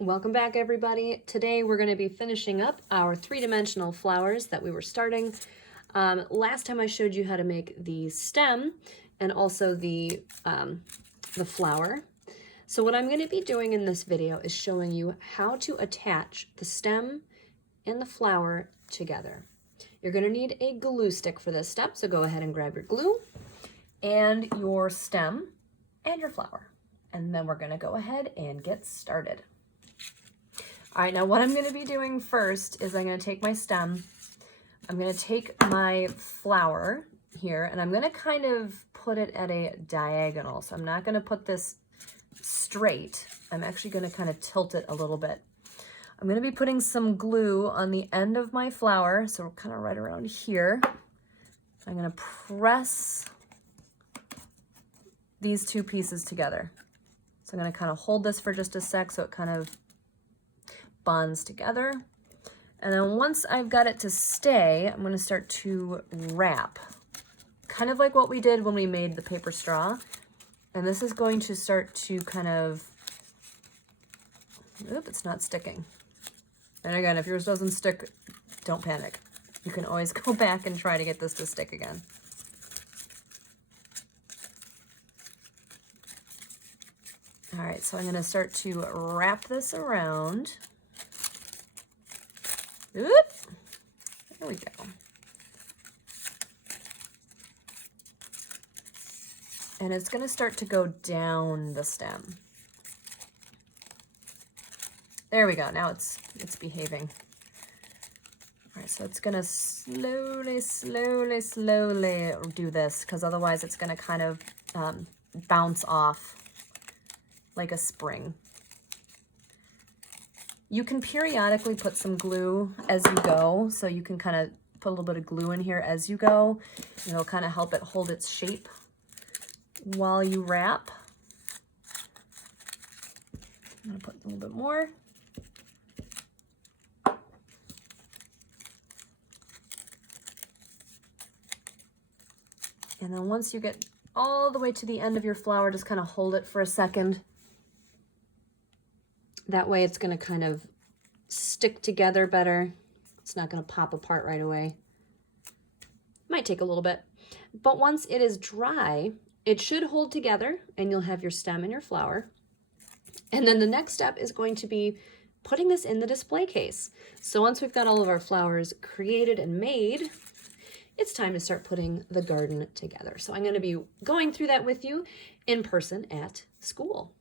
Welcome back, everybody. Today we're going to be finishing up our three-dimensional flowers that we were starting. Last time I showed you how to make the stem and also the flower. So what I'm going to be doing in this video is showing you how to attach the stem and the flower together. You're going to need a glue stick for this step, so go ahead and grab your glue and your stem and your flower. And then we're going to go ahead and get started. All right, now what I'm going to be doing first is I'm going to take my stem, I'm going to take my flower here, and I'm going to kind of put it at a diagonal. So I'm not going to put this straight. I'm actually going to kind of tilt it a little bit. I'm going to be putting some glue on the end of my flower, so kind of right around here. I'm going to press these two pieces together. So I'm going to kind of hold this for just a sec so it kind of bonds together. And then once I've got it to stay, I'm going to start to wrap, kind of like what we did when we made the paper straw. And this is going to start to kind of, oop, it's not sticking. And again, if yours doesn't stick, don't panic. You can always go back and try to get this to stick again. All right, so I'm going to start to wrap this around. Oop, there we go. And it's going to start to go down the stem. There we go. Now it's behaving. All right, so it's going to slowly do this, because otherwise it's going to kind of bounce off like a spring. You can periodically put some glue as you go, so you can kind of put a little bit of glue in here as you go. It'll kind of help it hold its shape while you wrap. I'm going to put a little bit more. And then once you get all the way to the end of your flower, just kind of hold it for a second. That way it's going to kind of stick together better. It's not going to pop apart right away. Might take a little bit. But once it is dry, it should hold together and you'll have your stem and your flower. And then the next step is going to be putting this in the display case. So once we've got all of our flowers created and made, it's time to start putting the garden together. So I'm going to be going through that with you in person at school.